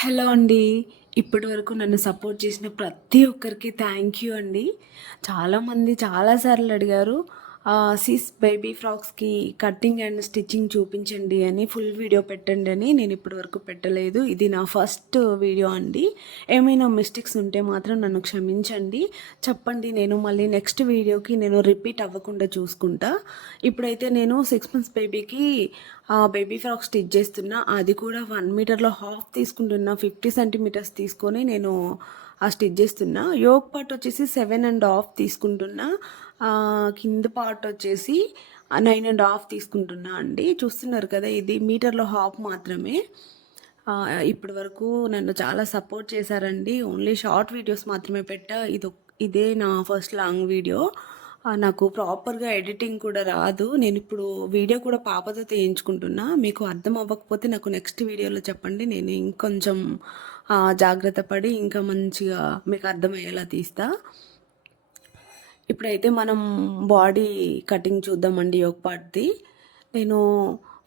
Hello అండి. ఇప్పటి వరకు నన్ను సపోర్ట్ చేసిన ప్రతి ఒక్కరికి థ్యాంక్ యూ అండి. చాలామంది చాలా సార్లు అడిగారు. సిస్ బేబీ ఫ్రాక్స్‌కి కటింగ్ అండ్ స్టిచ్చింగ్ చూపించండి అని, ఫుల్ వీడియో పెట్టండి అని. నేను ఇప్పటి వరకు పెట్టలేదు. ఇది నా ఫస్ట్ వీడియో అండి. ఏమైనా మిస్టేక్స్ ఉంటే మాత్రం నన్ను క్షమించండి. చెప్పండి, నేను మళ్ళీ నెక్స్ట్ వీడియోకి నేను రిపీట్ అవ్వకుండా చూసుకుంటా. ఇప్పుడైతే నేను 6 మంత్స్ బేబీకి బేబీ ఫ్రాక్ స్టిచ్ చేస్తున్నా. అది కూడా 1 మీటర్‌లో హాఫ్ తీసుకుంటున్నా. 50 సెంటీమీటర్స్ తీసుకొని నేను స్టిచ్ చేస్తున్నా. యోక్ పార్ట్ వచ్చేసి 7½ తీసుకుంటున్నా. కింద పార్ట్ వచ్చేసి 9½ తీసుకుంటున్నా అండి. చూస్తున్నారు కదా, ఇది మీటర్‌లో హాఫ్ మాత్రమే. ఇప్పటి వరకు నన్ను చాలా సపోర్ట్ చేశారండి. ఓన్లీ షార్ట్ వీడియోస్ మాత్రమే పెట్టా. ఇదే నా ఫస్ట్ లాంగ్ వీడియో. నాకు ప్రాపర్‌గా ఎడిటింగ్ కూడా రాదు. నేనిప్పుడు వీడియో కూడా పాపతో తీయించుకుంటున్నా. మీకు అర్థం అవ్వకపోతే నాకు నెక్స్ట్ వీడియోలో చెప్పండి. నేను ఇంకొంచెం జాగ్రత్త పడి ఇంకా మంచిగా మీకు అర్థమయ్యేలా తీస్తా. ఇప్పుడైతే మనం బాడీ కటింగ్ చూద్దామండి యోగ్ పార్ట్‌ది. నేను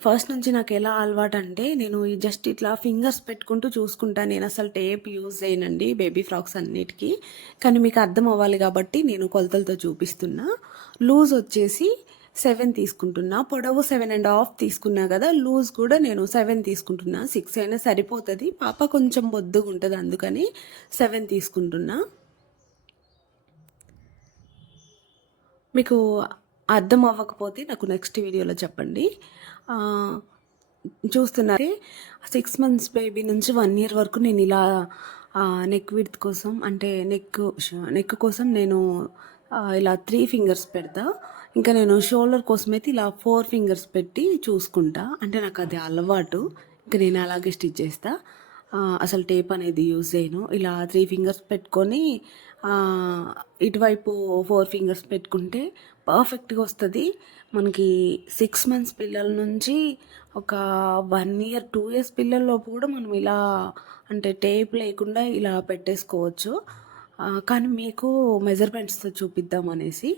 ఫస్ట్ నుంచి నాకు ఎలా అలవాటంటే, నేను జస్ట్ ఇట్లా ఫింగర్స్ పెట్టుకుంటూ చూసుకుంటా. నేను అసలు టేప్ యూజ్ చేయనండి బేబీ ఫ్రాక్స్ అన్నిటికీ. కానీ మీకు అర్థం అవ్వాలి కాబట్టి నేను కొలతలతో చూపిస్తున్నా. లూజ్ వచ్చేసి 7 తీసుకుంటున్నా. పొడవు 7½ తీసుకున్నా కదా, లూజ్ కూడా నేను 7 తీసుకుంటున్నా. 6 అయినా సరిపోతుంది. పాప కొంచెం బొద్దుగా ఉంటుంది, అందుకని 7 తీసుకుంటున్నా. మీకు అర్థం అవ్వకపోతే నాకు నెక్స్ట్ వీడియోలో చెప్పండి. చూస్తున్నారే, 6 మంత్స్ బేబీ నుంచి 1 ఇయర్ వరకు నేను ఇలా నెక్ విడ్త్ కోసం, అంటే నెక్ కోసం నేను ఇలా 3 ఫింగర్స్ పెడతా. ఇంకా నేను షోల్డర్ కోసం అయితే ఇలా 4 ఫింగర్స్ పెట్టి చూసుకుంటా. అంటే నాకు అది అలవాటు. ఇంకా నేను అలాగే స్టిచ్ చేస్తా. అసలు టేప్ అనేది యూజ్ చేయను. ఇలా 3 ఫింగర్స్ పెట్టుకొని ఇటువైపు 4 ఫింగర్స్ పెట్టుకుంటే పర్ఫెక్ట్గా వస్తుంది. మనకి 6 మంత్స్ పిల్లల నుంచి ఒక 1 ఇయర్ 2 ఇయర్స్ పిల్లల్లోపు కూడా మనం ఇలా, అంటే టేప్ లేకుండా ఇలా పెట్టేసుకోవచ్చు. కానీ మీకు మెజర్మెంట్స్తో చూపిద్దాం అనేసి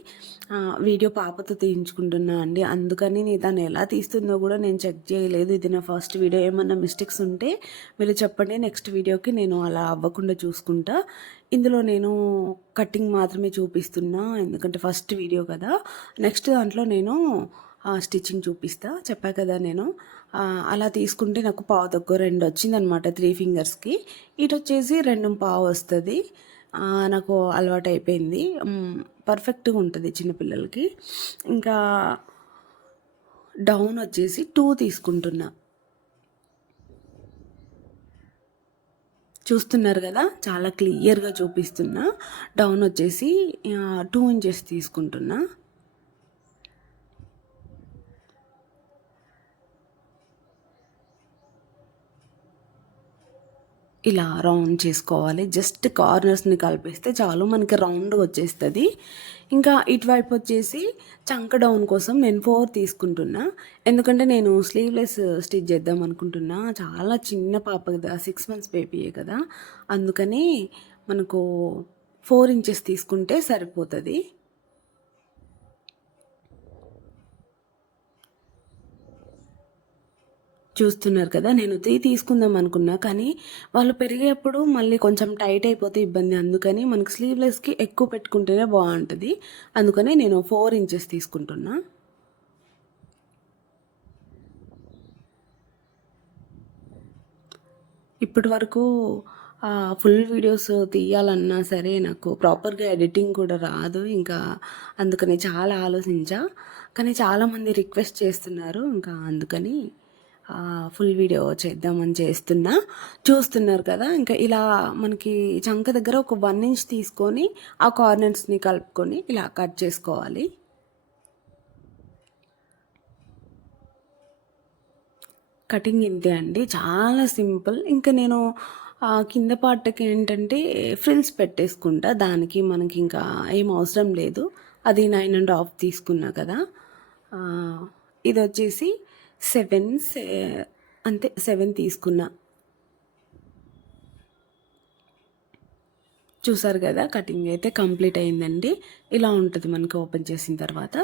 వీడియో పాపతో తీయించుకుంటున్నా అండి. అందుకని నేను దాన్ని ఎలా తీస్తుందో కూడా నేను చెక్ చేయలేదు. ఇది నా ఫస్ట్ వీడియో. ఏమన్నా మిస్టేక్స్ ఉంటే మీరు చెప్పండి, నెక్స్ట్ వీడియోకి నేను అలా అవ్వకుండా చూసుకుంటా. ఇందులో నేను కటింగ్ మాత్రమే చూపిస్తున్నా, ఎందుకంటే ఫస్ట్ వీడియో కదా. నెక్స్ట్ దాంట్లో నేను స్టిచ్చింగ్ చూపిస్తా. చెప్పా కదా నేను అలా తీసుకుంటే నాకు పావు తక్కువ 2 వచ్చిందనమాట 3 ఫింగర్స్కి. ఇటు వచ్చేసి 2½ వస్తుంది. నాకు అలవాటు అయిపోయింది. పర్ఫెక్ట్గా ఉంటుంది చిన్నపిల్లలకి. ఇంకా డౌన్ వచ్చేసి 2 తీసుకుంటున్నా. చూస్తున్నారు కదా, చాలా క్లియర్గా చూపిస్తున్నా. డౌన్ వచ్చేసి 2 ఇంచెస్ తీసుకుంటున్నా. ఇలా రౌండ్ చేసుకోవాలి. జస్ట్ కార్నర్స్ని కలిపేస్తే చాలు, మనకి రౌండ్ వచ్చేస్తుంది. ఇంకా ఇటువైపు వచ్చేసి చంక డౌన్ కోసం నేను 4 తీసుకుంటున్నా. ఎందుకంటే నేను స్లీవ్లెస్ స్టిచ్ చేద్దాం అనుకుంటున్నా. చాలా చిన్న పాప కదా, 6 మంత్స్ బేబీయే కదా, అందుకని మనకు 4 ఇంచెస్ తీసుకుంటే సరిపోతుంది. చూస్తున్నారు కదా, నేను 3 తీసుకుందాం అనుకున్నా, కానీ వాళ్ళు పెరిగేప్పుడు మళ్ళీ కొంచెం టైట్ అయిపోతే ఇబ్బంది. అందుకని మనకు స్లీవ్లెస్కి ఎక్కువ పెట్టుకుంటేనే బాగుంటుంది. అందుకని నేను 4 ఇంచెస్ తీసుకుంటున్నా. ఇప్పటి వరకు ఫుల్ వీడియోస్ తీయాలన్నా సరే నాకు ప్రాపర్గా ఎడిటింగ్ కూడా రాదు. ఇంకా అందుకని చాలా ఆలోచించా, కానీ చాలామంది రిక్వెస్ట్ చేస్తున్నారు. ఇంకా అందుకని ఫుల్ వీడియో చేద్దామని చేస్తున్నా. చూస్తున్నారు కదా, ఇంకా ఇలా మనకి చంక దగ్గర ఒక 1 ఇంచ్ తీసుకొని ఆ కార్నర్స్ని కలుపుకొని ఇలా కట్ చేసుకోవాలి. కటింగ్ ఇంతే అండి, చాలా సింపుల్. ఇంకా నేను కింద పార్ట్కి ఏంటంటే ఫ్రిల్స్ పెట్టేసుకుంటా. దానికి మనకి ఇంకా ఏం అవసరం లేదు. అది 9½ తీసుకున్నా కదా. ఇది వచ్చేసి 7 అంతే, 7 తీసుకున్నా. చూసారు కదా, కటింగ్ అయితే కంప్లీట్ అయిందండి. ఇలా ఉంటుంది మనకి ఓపెన్ చేసిన తర్వాత.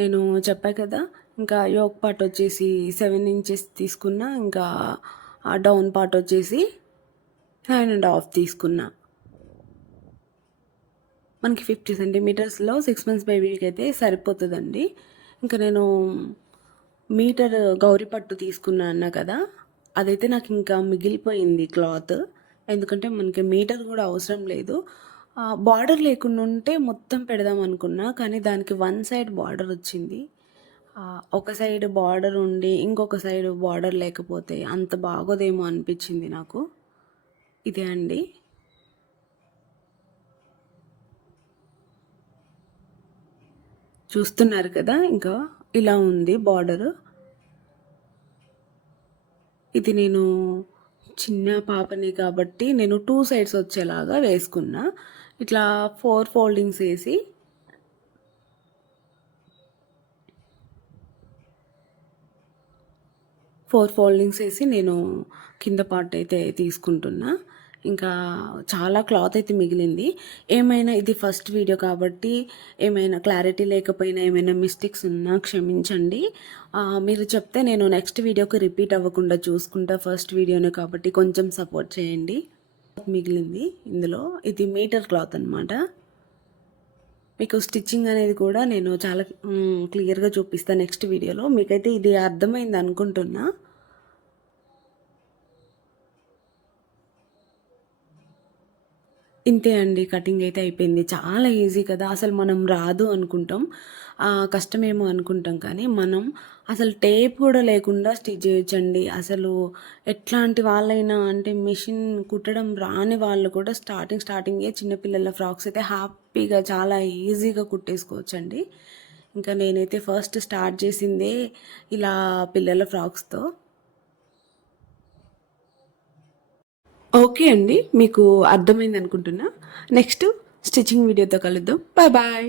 నేను చెప్పా కదా, ఇంకా యోక్ పార్ట్ వచ్చేసి 7 ఇంచెస్ తీసుకున్నా. ఇంకా డౌన్ పార్ట్ వచ్చేసి 9.5 తీసుకున్నా. మనకి 50 సెంటీమీటర్స్‌లో 6 మంత్స్ బేబీకి అయితే సరిపోతదండి. ఇంకా నేను మీటర్ గౌరి పట్టు తీసుకున్నా అన్నా కదా! అదైతే నాకింకా మిగిలిపోయింది క్లాత్. ఎందుకంటే మనకి మీటర్ గూడా అవసరం లేదు. బార్డర్ లేకుండా ఉంటే మొత్తం పెడదాం అనుకున్నా. కానీ దానికి వన్ సైడ్ బార్డర్ వచ్చింది. ఒక సైడ్ బార్డర్ ఉండి, ఇంకొక సైడ్ బార్డర్ లేకపోతే అంత బాగోదేమో అనిపిచ్చింది నాకు. ఇదే అండి. చూస్తున్నారు కదా! ఇంకా ఇలా ఉంది బార్డరు. ఇది నేను చిన్న పాపని కాబట్టి నేను 2 సైడ్స్ వచ్చేలాగా వేసుకున్నా. ఇట్లా 4 ఫోల్డింగ్స్ ఏసి 4 ఫోల్డింగ్స్ ఏసి నేను కింద పార్ట్ అయితే తీసుకుంటున్నా. ఇంకా చాలా క్లాత్ అయితే మిగిలింది. ఏమైనా ఇది ఫస్ట్ వీడియో కాబట్టి ఏమైనా క్లారిటీ లేకపోయినా, ఏమైనా మిస్టేక్స్ ఉన్నా క్షమించండి. మీరు చెప్తే నేను నెక్స్ట్ వీడియోకి రిపీట్ అవ్వకుండా చూసుకుంటా. ఫస్ట్ వీడియోనే కాబట్టి కొంచెం సపోర్ట్ చేయండి. మిగిలింది ఇందులో. ఇది మీటర్ క్లాత్ అనమాట. మీకు స్టిచ్చింగ్ అనేది కూడా నేను చాలా క్లియర్‌గా చూపిస్తా నెక్స్ట్ వీడియోలో. మీకైతే ఇది అర్థమైంది అనుకుంటున్నా. ఇంతే అండి. కటింగ్ అయితే అయిపోయింది. చాలా ఈజీ కదా! అసలు మనం రాదు అనుకుంటాం. కష్టమేమో అనుకుంటాం కానీ, మనం అసలు టేప్ కూడా లేకుండా స్టిచ్ చేయొచ్చండి. అసలు ఎట్లాంటి వాళ్ళైనా అంటే మిషన్ కుట్టడం రాని వాళ్ళు కూడా స్టార్టింగే చిన్న పిల్లల ఫ్రాక్స్ అయితే హ్యాపీగా చాలా ఈజీగా కుట్టేసుకోవచ్చండి. ఇంకా నేనైతే ఫస్ట్ స్టార్ట్ చేసిందే ఇలా పిల్లల ఫ్రాక్స్‌తో. ఓకే అండి. మీకు అర్థమైందనుకుంటున్నా. నెక్స్ట్ స్టిచ్చింగ్ వీడియోతో కలుద్దాం. Bye bye.